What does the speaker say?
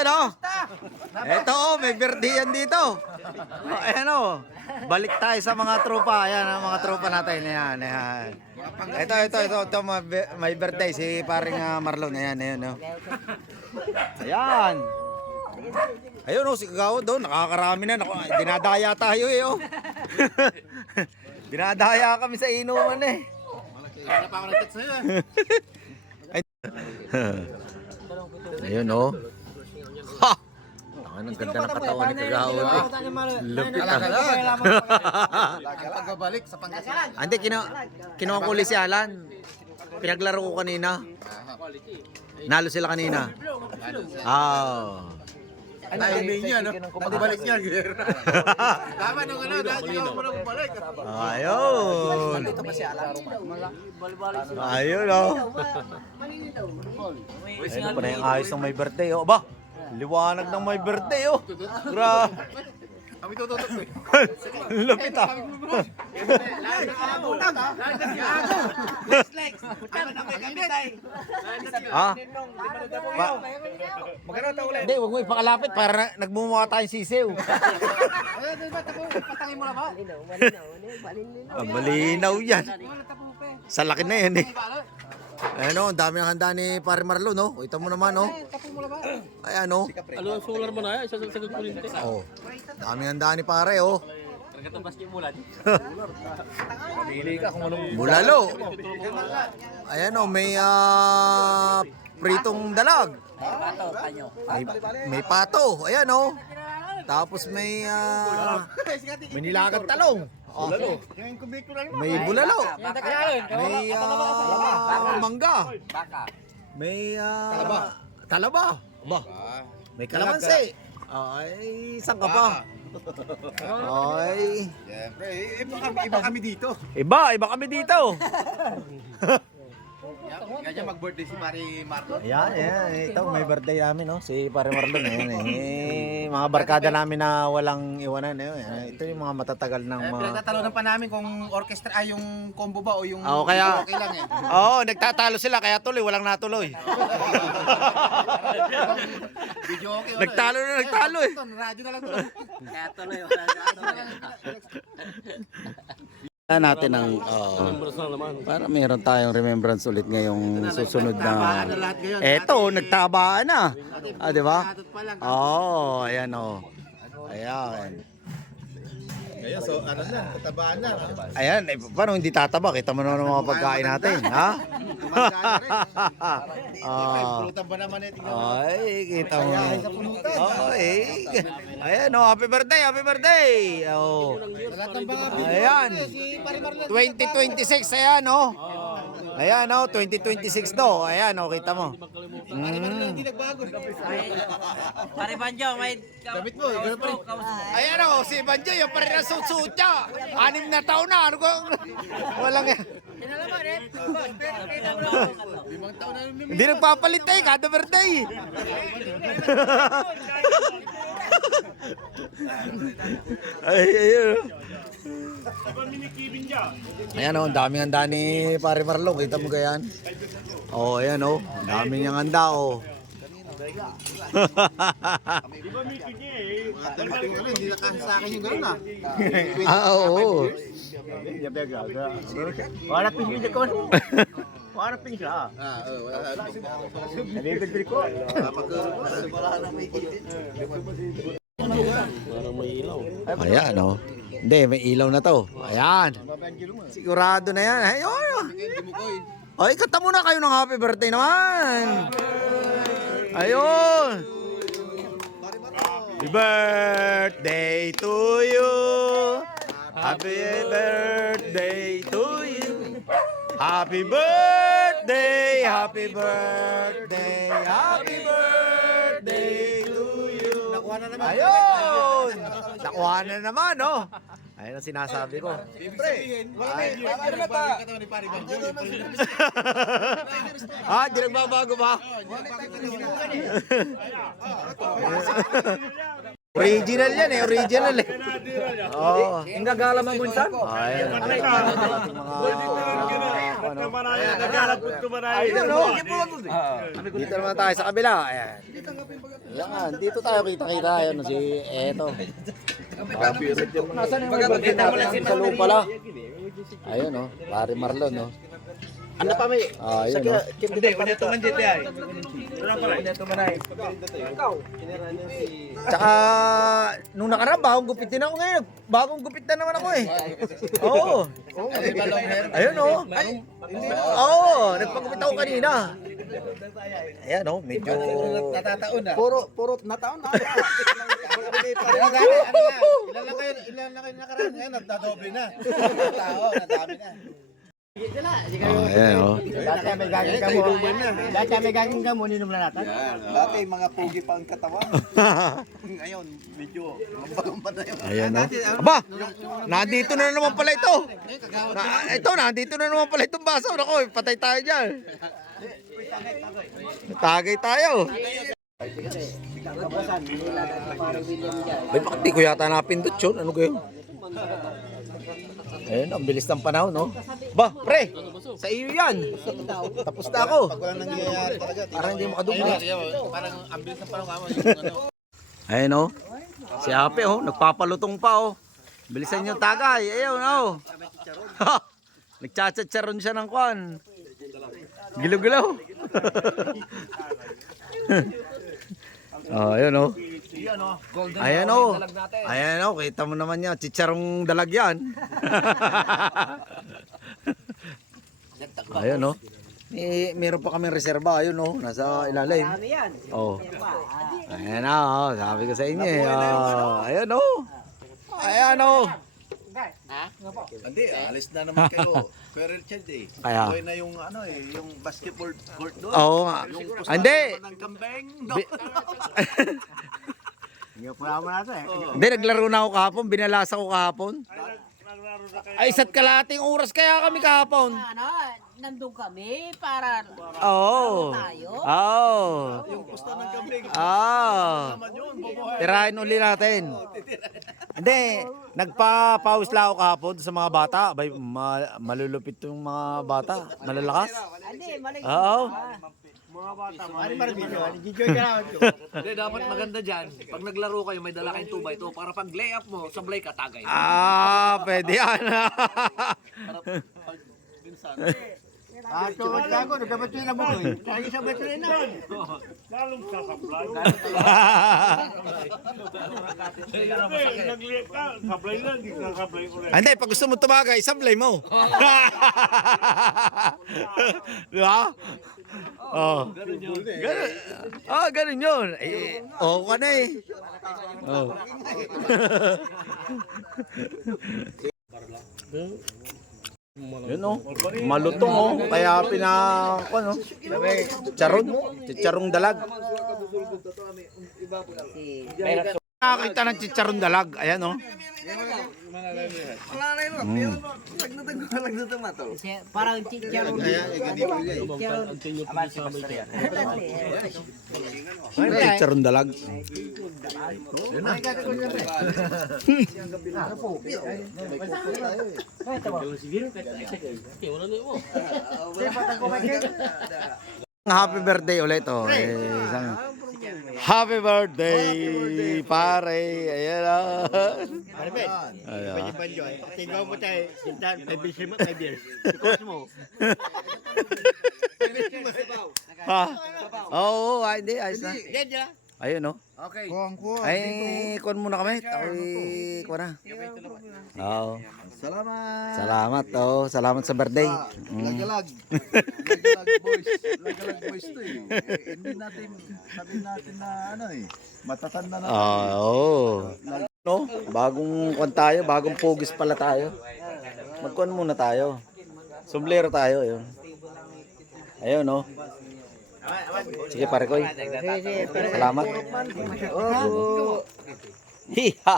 ayan o. Ito o, may birthday yan dito. Ayan o. Balik tayo sa mga tropa. Ayan ang mga tropa natin. Ayan, ayan. Ito, may birthday si paring Marlon. Ayan, ayan o. Ayan. Ayun o, si Kagawa doon. Nakakarami na. Dinadaya tayo eh o. Dinadaya kami sa inuman eh. Kaya pa ako nag-text sa'yo eh. Ayun o. Ha! Ang ganda ng katawan ni Kagawa. Lupit ah. Pagbabalik sa Pangasinan. Hindi, kinuha ko ulit si Alan. Pinaglaro ko kanina. Nalo sila kanina. Timing niya, no? Pagbalik niya. Tama nung ano, dahil ikaw mo na bumalik. Ayun. Ayun o. Ayun pa na yung ayos ng may birthday o. Ba? Liwanag ng may birthday o. Grabe. Kami tututok eh. Lupit ah. Ah? Hindi, huwag mo ipakalapit para nagmumukha tayong sisiw. Patangin mo na ba? Malinaw yan. Sa laki na yan eh. Ayan o, ang dami ng handa ni Pare Marlon, no? Kita mo naman, no? Ayan o. Alo, solar mo na yan, isa sa kulinte. Oh, dami ng handa ni Pare, oh. Nagkatabas yung mulan. Bulalo. Ayan o, may pritong dalag. May pato, ayan o. Tapos may nilagang talong. Oh. May bulalo. May mangga. May talaba. Ba. May kalamansi. Ay, saan ka pa? Ay. Siyempre, iba kami dito. Iba kami dito. Kaya mag-birthday si Pari Marlon. Ayan, ayan. Ito, may birthday namin, no? Si Pare Marlon. Ayan, eh. Mga barkada namin na walang iwanan. Ayan. Ito yung mga matatagal ng mga... Pinagtatalonan pa namin kung orchestra ay yung combo ba o yung kaya... okay lang eh. Oo, nagtatalo sila kaya tuloy, walang natuloy. Video okay. Nagtalo eh. Radyo na lang tuloy. Kaya tuloy. Natin ang para meron tayong remembrance ulit ngayong susunod na eto nagtabaan na di ba? Ayan ayan So ano na, tatabaan na. ayan paano hindi tataba, kita mo naman mga pagkain natin ha. Pulutan ba naman eh, tingnan mo. Ay, kita mo. Ayan oh, happy birthday. Oh. Ayan. 2026 ayan oh. Ayan oh, 2026 to. Ayan oh, kita mo. Hindi nagbago. Pare Banjo, may Damit mo, gano'n pa rin. Ayan oh, si Banjo yung pa rin ang suit niya. 6 na taon na. Ano ko? Walang hindi nagpapalit tayo kada birthday. Ayun. Ayan o, ang daming handa ni Pare Marlon. Kita mo gayan? Oh, ayan o. Ang daming niyang handa o. Hindi na kasi sa akin yung gano'n ah. Oo. Wala pinili ko. Wala pinili siya. Wala. Nalibig ko. parang may ilaw. Ayan o. Hindi, may ilaw na to. Ayan. Sigurado na yan. Ayun. Ay, kanta muna kayo ng happy birthday naman. Ayun. Happy birthday to you. Happy birthday to you. Happy birthday, happy birthday, happy birthday to you. Nakuha na naman. Ayun. Nakuha na naman, no? Ayun ang sinasabi ko. Ano ba ta? Ni Pari Banjo. Di nagbabago ba? Original yan eh, original eh. Oo. Ang gagala man bunsan. Ayun. Ayun, no? Dito naman tayo sa kabila. Ayan. Yan, dito tayo kita-kita. Ayun, si Eto. Nasaan yung birthday natin? Sa lupa pala. Ayun, no? Pare Marlon, no? Ano pa may? Ayun, no? Hindi, wala ito man dito ay. Tsaka, nung nakaraan, bagong gupit din ako ngayon. Bagong gupit na naman ako eh. Oo. Ayun, no? Oo, nagpagupit ako kanina. Ayan, no? Medyo... Natataon na. Puro nataon na. Ilan na kayo nakaraan ngayon, nagdadoble na. Tao, nadami na. Ayan, no? Dati may gaging ka mo. Dati may gaging ka mo, ninom na natin. Dati mga pogi pa ang katawan. Ngayon, medyo mambagumba na yun. Ayan, no? Aba! Nandito na naman pala ito! Nandito na naman pala itong baso. Nako, patay tayo dyan. Tagay tayo. Ay, bakit di ko yata napindot yun? Ano kayo? Ayun, ang bilis ng panahon, no? Ba, pre! Sa iyo yan! Tapos na ako. Pag walang nangyayari talaga. Parang hindi makadugma. Parang ang bilis ng panahon. Ayun, no? Si Ape, oh. Nagpapalutong pa, oh. Bilisan yung tagay. Ayun, oh. Nagtsatsacharon siya ng kwan. Gilaw-gilaw. Oh, ayun, oh. Ayan, oh. Ayan, oh. Kita mo naman yan. Chicharong dalag yan. Ayun, oh. Meron pa kami reserba. Ayun, oh. Nasa ilalim. Oh. Ayan, oh. Sabi ko sa inyo, eh. Oh. Ayan, oh. Ayan, oh. Hindi, alis na naman kayo. Pero Richard eh. Kaya? Buhay na yung ano eh, yung basketball court doon. Oo nga. Hindi. Ng kambeng. No? Hindi po naman natin eh. Hindi, naglaro na ako kahapon. Binalasa ko kahapon. Ay, isa't kalating oras kaya kami kahapon. Ano, nandun kami para Oo. tayo. Oo. Yung pusta ng kambeng. Oo. Naman yun, bubuhay. Tirahin uli natin. Hindi, nagpa-pause lang ako kahapon sa mga bata. Bay, malulupit yung mga bata. Malalakas. Hindi, mali. Oo. Ano ba rin video? Enjoy ka naman. Hindi, dapat maganda dyan. Pag naglaro kayo, may dala kayong 2x2 para pag layup mo, sablay ka tagay. Pwede yan. Tungkol ka ako, nagkabat yun na mo eh. Kaya isang beto rin na. Hindi, pag gusto mo tumagay, sablay mo. Di ba? Oh. Ganun. Ganun yun. Eh, ka na eh. Oh. Yun oh. Malutong oh. Kaya ano? Chicharong dalag. Nakakita ng chicharong dalag. Ayan oh. Parang chicharon. Chicharong dalag. Happy birthday ulit oh. Isang happy birthday pare. Ayan oh. Ayan. Tingnan mo tayo. May bilis mo, may beers. Ikos mo. Ha? Oo, hindi. Ayos na. Ayun no. Okay. Ay, kuhan muna kami. Ako'y kuhan na. Oo. Salamat. Salamat oh. Salamat sa birthday. Lagalag. Lagalag boys. Lagalag boys to eh. Hindi natin, sabihin natin na ano eh. Matatanda na. Oo. No, bagong kuhan tayo, bagong pugis pala tayo. Magkuhan muna tayo. Sombrero tayo, ayun. Ayun no. Sige pare koy. Salamat. Hiha.